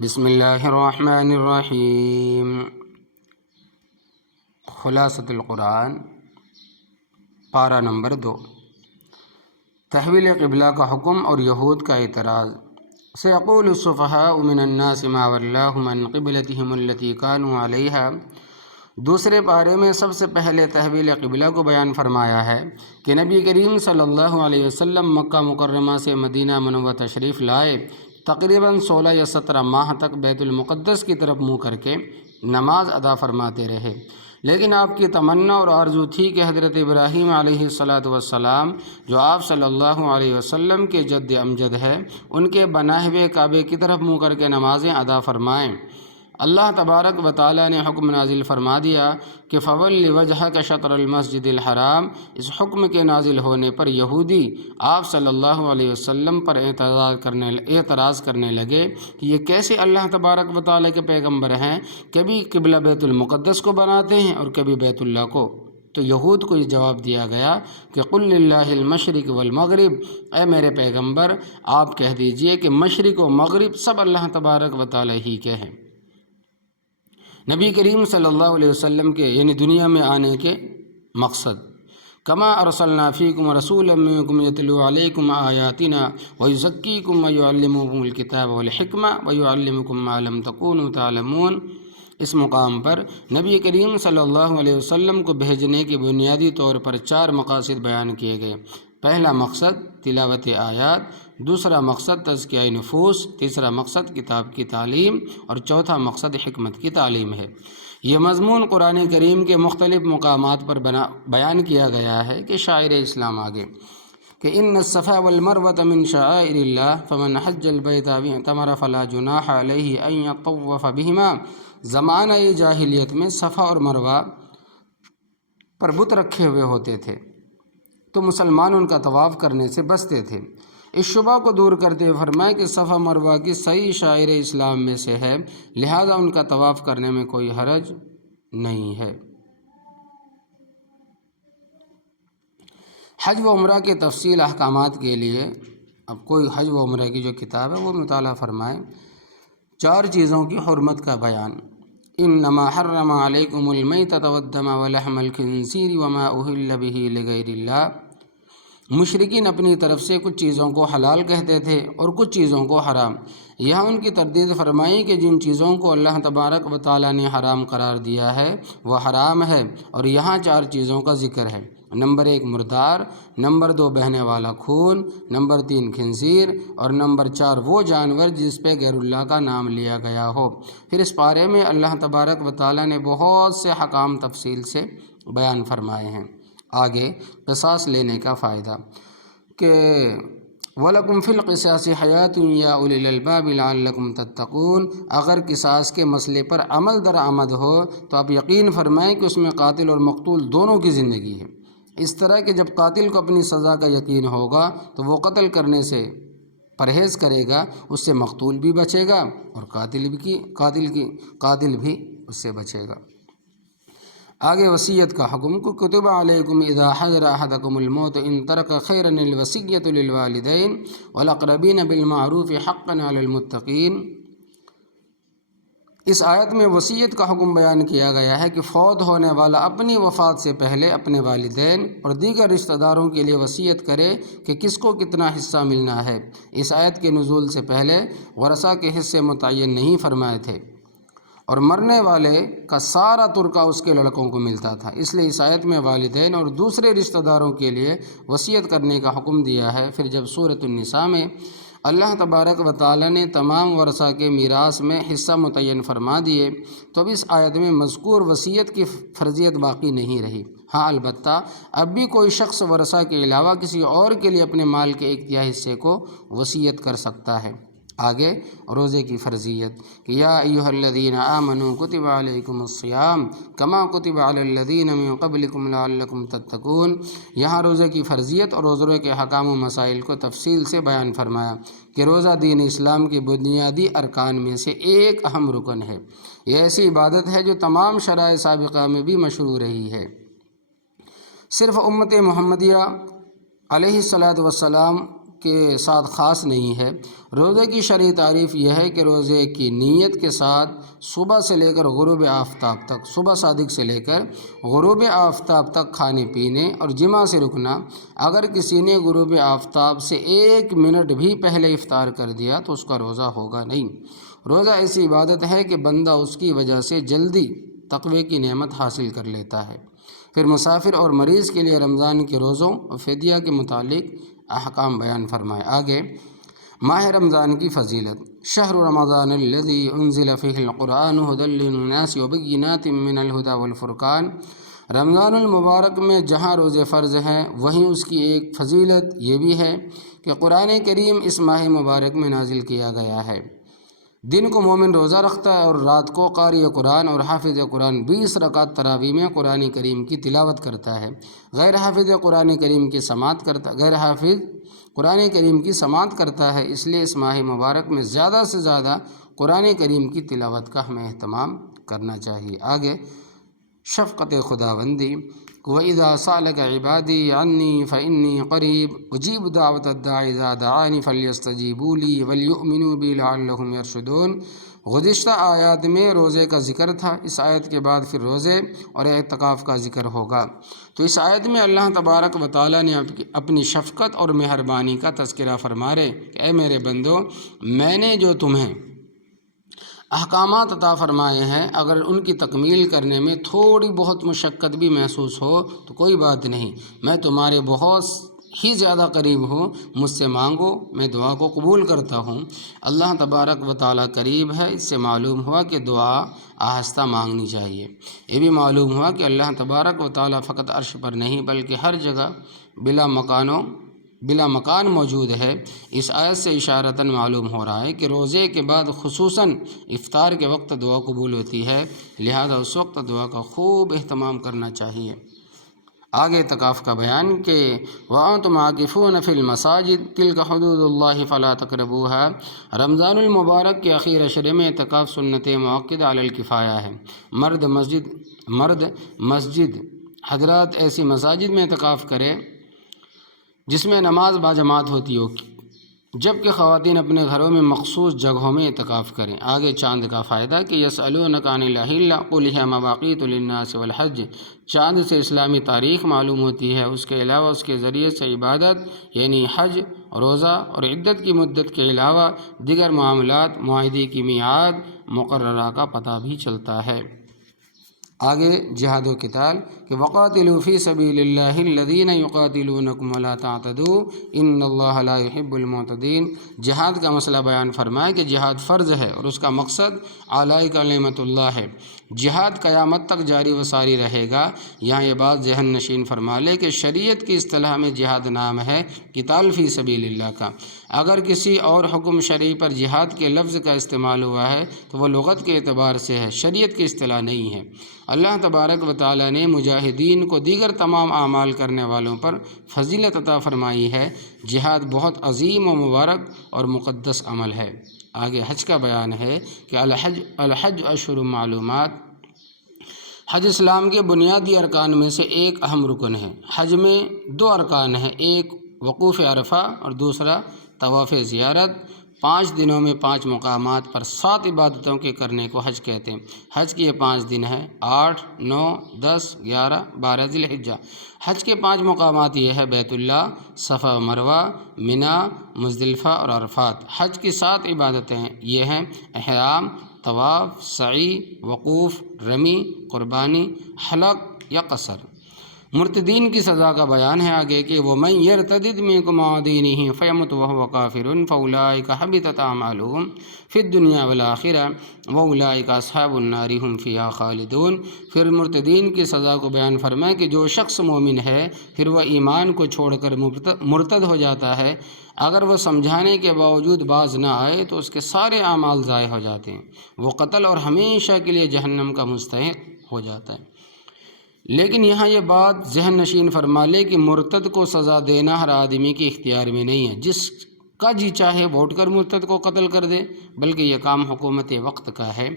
بسم اللہ الرحمن الرحیم۔ خلاصۃ القرآن، پارہ نمبر 2، تحویل قبلہ کا حکم اور یہود کا اعتراض۔ سیقول السفہاء من الناس ما ولاھم عن قبلتہم التی کانوا علیہا۔ دوسرے پارے میں سب سے پہلے تحویل قبلہ کو بیان فرمایا ہے کہ نبی کریم صلی اللہ علیہ وسلم مکہ مکرمہ سے مدینہ منورہ تشریف لائے، تقریباً 16 یا 17 ماہ تک بیت المقدس کی طرف منہ کر کے نماز ادا فرماتے رہے، لیکن آپ کی تمنا اور آرزو تھی کہ حضرت ابراہیم علیہ السلام جو آپ صلی اللہ علیہ وسلم کے جد امجد ہے، ان کے بنائے ہوئے کعبے کی طرف منہ کر کے نمازیں ادا فرمائیں۔ اللہ تبارک و تعالیٰ نے حکم نازل فرما دیا کہ فَوَلِّ وَجْهَكَ شَطْرَ الْمَسْجِدِ الْحَرَامِ۔ اس حکم کے نازل ہونے پر یہودی آپ صلی اللہ علیہ وسلم پر اعتراض کرنے لگے کہ یہ کیسے اللہ تبارک و تعالیٰ کے پیغمبر ہیں، کبھی قبلہ بیت المقدس کو بناتے ہیں اور کبھی بیت اللہ کو۔ تو یہود کو یہ جواب دیا گیا کہ قُلْ لِلَّهِ الْمَشْرِقِ وَالْمَغْرِبِ، اے میرے پیغمبر آپ کہہ دیجئے کہ مشرق و مغرب سب اللہ تبارک و تعالیٰ ہی کے ہیں۔ نبی کریم صلی اللہ علیہ وسلم کے یعنی دنیا میں آنے کے مقصد، کما ارسلنا فیکم رسولا منکم یتلو علیکم آیاتنا ویزکیکم ویعلمکم الکتاب والحکمہ ویعلمکم ما لم تکونوا تعلمون۔ اس مقام پر نبی کریم صلی اللہ علیہ وسلم کو بھیجنے کے بنیادی طور پر 4 مقاصد بیان کیے گئے۔ پہلا مقصد تلاوت آیات، دوسرا مقصد تزکیہ نفوس، تیسرا مقصد کتاب کی تعلیم اور چوتھا مقصد حکمت کی تعلیم ہے۔ یہ مضمون قرآن کریم کے مختلف مقامات پر بیان کیا گیا ہے کہ شاعر اسلام آگے کہ ان الصفا والمروۃ من شعائر اللہ فمن حج البیت واعتمر فلا جناح علیہ ان یطوف بہما۔ زمانہ جاہلیت میں صفا اور مروہ پر بت رکھے ہوئے ہوتے تھے تو مسلمان ان کا طواف کرنے سے بچتے تھے۔ اس شبہ کو دور کرتے ہوئے فرمائے کہ صفا مروہ کی صحیح شاعر اسلام میں سے ہے، لہذا ان کا طواف کرنے میں کوئی حرج نہیں ہے۔ حج و عمرہ کے تفصیل احکامات کے لیے اب کوئی حج و عمرہ کی جو کتاب ہے وہ مطالعہ فرمائیں۔ 4 چیزوں کی حرمت کا بیان۔ انما حرم علیکم المیتۃ والدم ولحم الخنزیر وما اہل بہ لغیر اللہ۔ مشرکین اپنی طرف سے کچھ چیزوں کو حلال کہتے تھے اور کچھ چیزوں کو حرام۔ یہاں ان کی تردید فرمائی کہ جن چیزوں کو اللہ تبارک و تعالیٰ نے حرام قرار دیا ہے وہ حرام ہے، اور یہاں 4 چیزوں کا ذکر ہے۔ نمبر 1 مردار، نمبر 2 بہنے والا خون، نمبر 3 خنزیر، اور نمبر 4 وہ جانور جس پہ غیر اللہ کا نام لیا گیا ہو۔ پھر اس پارے میں اللہ تبارک و تعالیٰ نے بہت سے حکام تفصیل سے بیان فرمائے ہیں۔ آگے قصاص لینے کا فائدہ کہ وَلَكُمْ فِي الْقِصَاصِ حَيَاةٌ يَا أُولِي الْأَلْبَابِ لَعَلَّكُمْ تَتَّقُونَ۔ اگر قصاص کے مسئلے پر عمل درآمد ہو تو آپ یقین فرمائیں کہ اس میں قاتل اور مقتول دونوں کی زندگی ہے، اس طرح کہ جب قاتل کو اپنی سزا کا یقین ہوگا تو وہ قتل کرنے سے پرہیز کرے گا، اس سے مقتول بھی بچے گا اور قاتل بھی اس سے بچے گا۔ آگے وصیت کا حکم کو کتب علیکم اذا حضر احدکم الموت ان ترک خیرا الوصیۃ للوالدین والاقربین بالمعروف حقا علی المتقین۔ اس آیت میں وصیت کا حکم بیان کیا گیا ہے کہ فوت ہونے والا اپنی وفات سے پہلے اپنے والدین اور دیگر رشتہ داروں کے لیے وصیت کرے کہ کس کو کتنا حصہ ملنا ہے۔ اس آیت کے نزول سے پہلے ورثہ کے حصے متعین نہیں فرمائے تھے اور مرنے والے کا سارا ترکہ اس کے لڑکوں کو ملتا تھا، اس لیے اس آیت میں والدین اور دوسرے رشتہ داروں کے لیے وصیت کرنے کا حکم دیا ہے۔ پھر جب سورۃ النساء میں اللہ تبارک و تعالیٰ نے تمام ورثہ کے میراث میں حصہ متعین فرما دیے تو اب اس آیت میں مذکور وصیت کی فرضیت باقی نہیں رہی۔ ہاں البتہ اب بھی کوئی شخص ورثہ کے علاوہ کسی اور کے لیے اپنے مال کے 1/3 حصے کو وصیت کر سکتا ہے۔ آگے روزے کی فرضیت کہ یا ایھا الذین آمنوا کتب علیکم الصیام کما کتب علی الذین من قبلکم لعلکم تتقون۔ یہاں روزے کی فرضیت اور روزے کے حکام و مسائل کو تفصیل سے بیان فرمایا کہ روزہ دین اسلام کی بنیادی ارکان میں سے ایک اہم رکن ہے۔ یہ ایسی عبادت ہے جو تمام شرائع سابقہ میں بھی مشروع رہی ہے۔ صرف امت محمدیہ علیہ الصلاۃ والسلام کے ساتھ خاص نہیں ہے۔ روزے کی شرعی تعریف یہ ہے کہ روزے کی نیت کے ساتھ صبح سے لے کر غروب آفتاب تک، صبح صادق سے لے کر غروب آفتاب تک کھانے پینے اور جماع سے رکنا۔ اگر کسی نے غروب آفتاب سے 1 منٹ بھی پہلے افطار کر دیا تو اس کا روزہ ہوگا نہیں۔ روزہ ایسی عبادت ہے کہ بندہ اس کی وجہ سے جلدی تقوی کی نعمت حاصل کر لیتا ہے۔ پھر مسافر اور مریض کے لیے رمضان کے روزوں اور فدیہ کے متعلق احکام بیان فرمائے۔ آگے ماہ رمضان کی فضیلت۔ شہر رمضان الذی انزل فیہ القرآن ھدی للناس وبینات من الھدی والفرقان۔ رمضان المبارک میں جہاں روزے فرض ہیں وہیں اس کی ایک فضیلت یہ بھی ہے کہ قرآن کریم اس ماہ مبارک میں نازل کیا گیا ہے۔ دن کو مومن روزہ رکھتا ہے اور رات کو قاری قرآن اور حافظ قرآن 20 رکعت تراویح میں قرآن کریم کی تلاوت کرتا ہے۔ غیر حافظ قرآن کریم کی سماعت کرتا ہے۔ اس لیے اس ماہ مبارک میں زیادہ سے زیادہ قرآن کریم کی تلاوت کا ہمیں اہتمام کرنا چاہیے۔ آگے شفقت خداوندی۔ وَإِذَا سَأَلَكَ عِبَادِي عَنِّي فَإِنِّي قَرِيبٌ أُجِيبُ دَعْوَةَ الدَّاعِ إِذَا دَعَانِ فَلْيَسْتَجِيبُوا لِي وَلْيُؤْمِنُوا بِي لَعَلَّهُمْ يَرْشُدُونَ۔ گزشتہ آیات میں روزے کا ذکر تھا، اس آیت کے بعد پھر روزے اور اعتکاف کا ذکر ہوگا۔ تو اس آیت میں اللہ تبارک و تعالیٰ نے اپنی شفقت اور مہربانی کا تذکرہ فرما رہے کہ اے میرے بندو، میں نے جو تمہیں احکامات عطا فرمائے ہیں، اگر ان کی تکمیل کرنے میں تھوڑی بہت مشقت بھی محسوس ہو تو کوئی بات نہیں، میں تمہارے بہت ہی زیادہ قریب ہوں، مجھ سے مانگو، میں دعا کو قبول کرتا ہوں۔ اللہ تبارک و تعالیٰ قریب ہے، اس سے معلوم ہوا کہ دعا آہستہ مانگنی چاہیے۔ یہ بھی معلوم ہوا کہ اللہ تبارک و تعالیٰ فقط عرش پر نہیں بلکہ ہر جگہ بلا مکان موجود ہے۔ اس آیت سے اشارتاً معلوم ہو رہا ہے کہ روزے کے بعد خصوصاً افطار کے وقت دعا قبول ہوتی ہے، لہذا اس وقت دعا کا خوب اہتمام کرنا چاہیے۔ آگے اعتکاف کا بیان کہ وَأَنْتُمْ عَاكِفُونَ فِي الْمَسَاجِدِ تِلْكَ حُدُودُ اللَّهِ فَلَا تَقْرَبُوهَا۔ رمضان المبارک کے اخیر عشرے میں اعتکاف سنت مؤکدہ علی الکفایہ ہے۔ مرد مسجد حضرات ایسی مساجد میں اعتکاف کرے جس میں نماز باجماعت ہوتی ہو، جبکہ خواتین اپنے گھروں میں مخصوص جگہوں میں اعتکاف کریں۔ آگے چاند کا فائدہ کہ یسألونک عن الأہلہ قل ہی مواقیت للناس والحج۔ چاند سے اسلامی تاریخ معلوم ہوتی ہے، اس کے علاوہ اس کے ذریعے سے عبادت یعنی حج، روزہ اور عدت کی مدت کے علاوہ دیگر معاملات، معاہدے کی میعاد مقررہ کا پتہ بھی چلتا ہے۔ آگے جہاد و قتال کہ وقاتلوا فی سبیل اللہ الذین یقاتلونکم ولا تعتدوا ان اللہ لا يحب المعتدین۔ جہاد کا مسئلہ بیان فرمائے کہ جہاد فرض ہے اور اس کا مقصد اعلاء کلمۃ اللہ ہے۔ جہاد قیامت تک جاری و ساری رہے گا۔ یہاں یہ بات ذہن نشین فرما لے کہ شریعت کی اصطلاح میں جہاد نام ہے قتال فی سبیل اللہ کا۔ اگر کسی اور حکم شرعی پر جہاد کے لفظ کا استعمال ہوا ہے تو وہ لغت کے اعتبار سے ہے، شریعت کی اصطلاح نہیں ہے۔ اللہ تبارک و تعالیٰ نے مجاہدین کو دیگر تمام اعمال کرنے والوں پر فضیلت عطا فرمائی ہے۔ جہاد بہت عظیم و مبارک اور مقدس عمل ہے۔ آگے حج کا بیان ہے کہ الحج اشہر معلومات۔ حج اسلام کے بنیادی ارکان میں سے ایک اہم رکن ہے۔ حج میں 2 ارکان ہیں، ایک وقوف عرفہ اور دوسرا طواف زیارت۔ 5 دنوں میں 5 مقامات پر 7 عبادتوں کے کرنے کو حج کہتے ہیں۔ حج کے یہ 5 دن ہیں 8، 9، 10، 11، 12 ذی الحجہ۔ حج کے 5 مقامات یہ ہے بیت اللہ، صفا و مروہ، منا، مزدلفہ اور عرفات۔ حج کی 7 عبادتیں یہ ہیں احرام، طواف، سعی، وقوف، رمی، قربانی، حلق یا قصر۔ مرتدین کی سزا کا بیان ہے آگے کہ وَمَن يَرْتَدِدْ مِنكُمْ عَن دِينِهِ فَيَمُتْ وَهُوَ كَافِرٌ فَأُولَٰئِكَ حَبِطَتْ أَعْمَالُهُمْ فِي الدُّنْيَا وَالْآخِرَةِ وَأُولَٰئِكَ أَصْحَابُ النَّارِ هُمْ فِيهَا خَالِدُونَ۔ پھر مرتدین کی سزا کو بیان فرمائے کہ جو شخص مومن ہے پھر وہ ایمان کو چھوڑ کر مرتد ہو جاتا ہے، اگر وہ سمجھانے کے باوجود باز نہ آئے تو اس کے سارے اعمال ضائع ہو جاتے ہیں، وہ قتل اور ہمیشہ کے لیے جہنم کا مستحق ہو جاتا ہے۔ لیکن یہاں یہ بات ذہن نشین فرما لے کہ مرتد کو سزا دینا ہر آدمی کے اختیار میں نہیں ہے، جس کا جی چاہے ووٹ کر مرتد کو قتل کر دے، بلکہ یہ کام حکومت وقت کا ہے۔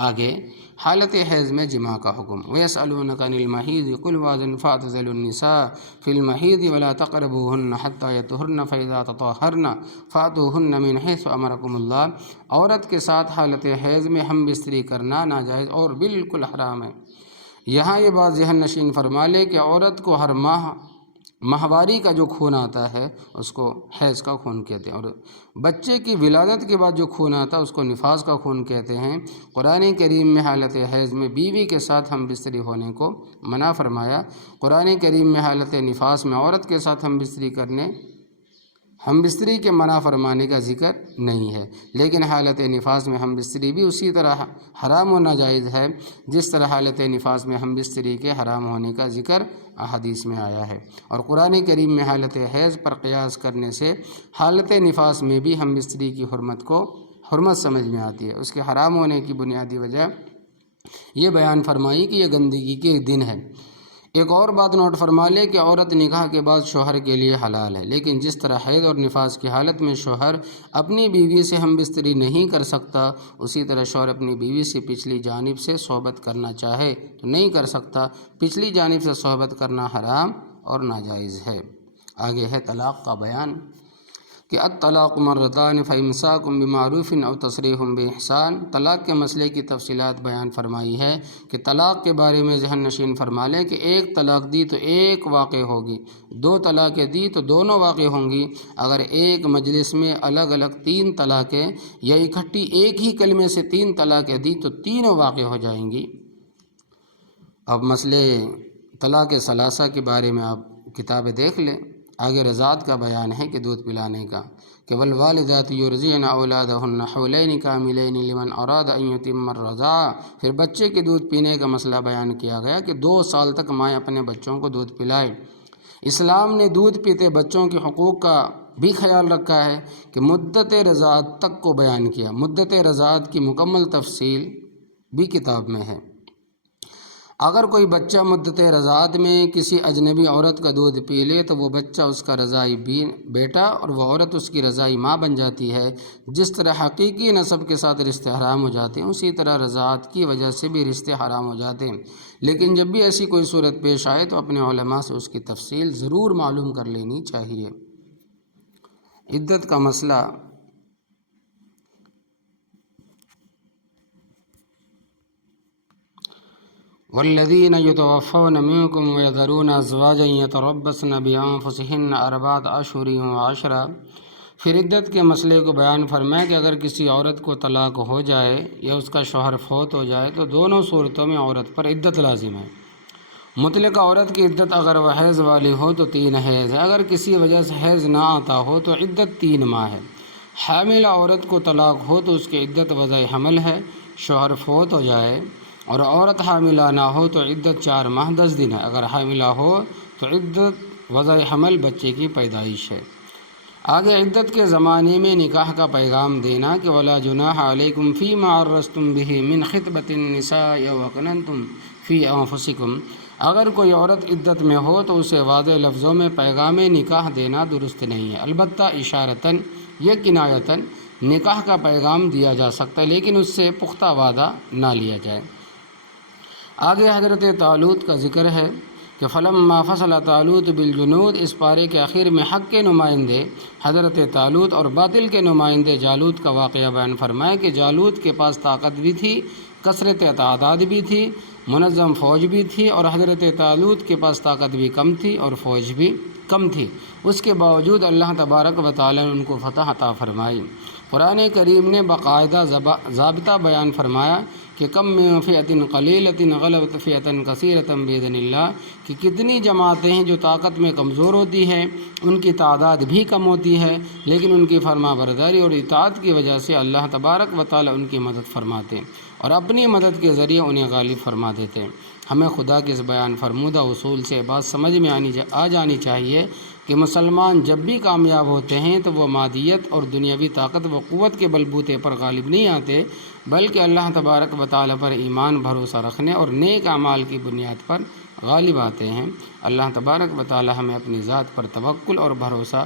آگے حالت حیض میں جماع کا حکم۔ وَيَسْأَلُونَكَ عَنِ الْمَحِيضِ قُلْ هُوَ أَذًى فَاعْتَزِلُوا النِّسَاءَ فِي الْمَحِيضِ وَلَا تَقْرَبُوهُنَّ حَتَّى يَطْهُرْنَ فَإِذَا تَطَهَّرْنَ فَأْتُوهُنَّ مِنْ حَيْثُ أَمَرَكُمُ اللَّهُ۔ عورت کے ساتھ حالت حیض میں ہم بستری کرنا ناجائز اور بالکل حرام ہے۔ یہاں یہ بات ذہن نشین فرما لے کہ عورت کو ہر ماہواری کا جو خون آتا ہے اس کو حیض کا خون کہتے ہیں، اور بچے کی ولادت کے بعد جو خون آتا ہے اس کو نفاس کا خون کہتے ہیں۔ قرآن کریم میں حالت حیض میں بیوی کے ساتھ ہم بستری ہونے کو منع فرمایا۔ قرآن کریم میں حالت نفاس میں عورت کے ساتھ ہم بستری کے منع فرمانے کا ذکر نہیں ہے، لیکن حالت نفاس میں ہم بستری بھی اسی طرح حرام و ناجائز ہے جس طرح حالت نفاس میں ہم بستری کے حرام ہونے کا ذکر احادیث میں آیا ہے۔ اور قرآن کریم میں حالت حیض پر قیاس کرنے سے حالت نفاس میں بھی ہم بستری کی حرمت سمجھ میں آتی ہے۔ اس کے حرام ہونے کی بنیادی وجہ یہ بیان فرمائی کہ یہ گندگی کے دن ہے۔ ایک اور بات نوٹ فرما لے کہ عورت نکاح کے بعد شوہر کے لیے حلال ہے، لیکن جس طرح حیض اور نفاس کی حالت میں شوہر اپنی بیوی سے ہم بستری نہیں کر سکتا، اسی طرح شوہر اپنی بیوی سے پچھلی جانب سے صحبت کرنا چاہے تو نہیں کر سکتا۔ پچھلی جانب سے صحبت کرنا حرام اور ناجائز ہے۔ آگے ہے طلاق کا بیان کہ الطلاق مرتان فامساک بمعروف او تسریح باحسان۔ طلاق کے مسئلے کی تفصیلات بیان فرمائی ہے کہ طلاق کے بارے میں ذہن نشین فرما لیں کہ ایک طلاق دی تو ایک واقع ہوگی، دو طلاقیں دی تو دونوں واقع ہوں گی۔ اگر ایک مجلس میں الگ الگ 3 طلاقیں یا اکٹھی ایک ہی کلمے سے 3 طلاقیں دی تو تینوں واقع ہو جائیں گی۔ اب مسئلے طلاق ثلاثہ کے بارے میں آپ کتابیں دیکھ لیں۔ آگے رضاعت کا بیان ہے کہ دودھ پلانے کا، کہ والوالدات یرضعن اولادہن حولین کاملین لمن اراد ان یتم الرضاعہ۔ پھر بچے کے دودھ پینے کا مسئلہ بیان کیا گیا کہ 2 سال تک مائیں اپنے بچوں کو دودھ پلائیں۔ اسلام نے دودھ پیتے بچوں کے حقوق کا بھی خیال رکھا ہے کہ مدت رضاعت تک کو بیان کیا۔ مدت رضاعت کی مکمل تفصیل بھی کتاب میں ہے۔ اگر کوئی بچہ مدت رضاعت میں کسی اجنبی عورت کا دودھ پی لے تو وہ بچہ اس کا رضاعی بیٹا اور وہ عورت اس کی رضاعی ماں بن جاتی ہے۔ جس طرح حقیقی نسب کے ساتھ رشتے حرام ہو جاتے ہیں، اسی طرح رضاعت کی وجہ سے بھی رشتے حرام ہو جاتے ہیں۔ لیکن جب بھی ایسی کوئی صورت پیش آئے تو اپنے علماء سے اس کی تفصیل ضرور معلوم کر لینی چاہیے۔ عدت کا مسئلہ والذین یتوفون منکم ویذرون ازواجا یتربصن بانفسہن 4 اشہر و10۔ پھر عدت کے مسئلے کو بیان فرمائے کہ اگر کسی عورت کو طلاق ہو جائے یا اس کا شوہر فوت ہو جائے تو دونوں صورتوں میں عورت پر عدت لازم ہے۔ مطلقہ عورت کی عدت اگر وہ حیض والی ہو تو 3 حیض ہے، اگر کسی وجہ سے حیض نہ آتا ہو تو عدت 3 ماہ ہے۔ حاملہ عورت کو طلاق ہو تو اس کی عدت وضع حمل ہے۔ شوہر فوت ہو جائے اور عورت حاملہ نہ ہو تو عدت 4 ماہ 10 دن ہے۔ اگر حاملہ ہو تو عدت وضع حمل بچے کی پیدائش ہے۔ آگے عدت کے زمانے میں نکاح کا پیغام دینا کہ ولا جناح علیکم فیما عرضتم به من خطبۃ النساء او اکننتم فی انفسکم۔ اگر کوئی عورت عدت میں ہو تو اسے واضح لفظوں میں پیغام نکاح دینا درست نہیں ہے، البتہ اشارتاً یا کنایتاً نکاح کا پیغام دیا جا سکتا ہے، لیکن اس سے پختہ وعدہ نہ لیا جائے۔ آگے حضرت طالوت کا ذکر ہے کہ فلما فصل طالوت بالجنود۔ اس پارے کے آخر میں حق کے نمائندے حضرت طالوت اور باطل کے نمائندے جالوت کا واقعہ بیان فرمایا کہ جالوت کے پاس طاقت بھی تھی، کثرت تعداد بھی تھی، منظم فوج بھی تھی، اور حضرت طالوت کے پاس طاقت بھی کم تھی اور فوج بھی کم تھی۔ اس کے باوجود اللہ تبارک و تعالی نے ان کو فتح عطا فرمائی۔ قرآن کریم نے باقاعدہ ضابطہ بیان فرمایا کہ کم من فئۃ قلیلۃ غلبت فئۃ کثیرۃ باذن اللہ، کہ کتنی جماعتیں ہیں جو طاقت میں کمزور ہوتی ہیں، ان کی تعداد بھی کم ہوتی ہے، لیکن ان کی فرما برداری اور اطاعت کی وجہ سے اللہ تبارک و تعالی ان کی مدد فرماتے ہیں اور اپنی مدد کے ذریعے انہیں غالب فرما دیتے ہیں۔ ہمیں خدا کے اس بیان فرمودہ اصول سے بات سمجھ میں آ جانی چاہیے کہ مسلمان جب بھی کامیاب ہوتے ہیں تو وہ مادیت اور دنیاوی طاقت و قوت کے بلبوتے پر غالب نہیں آتے، بلکہ اللہ تبارک و تعالی پر ایمان بھروسہ رکھنے اور نیک اعمال کی بنیاد پر غالب آتے ہیں۔ اللہ تبارک و تعالی ہمیں اپنی ذات پر توکل اور بھروسہ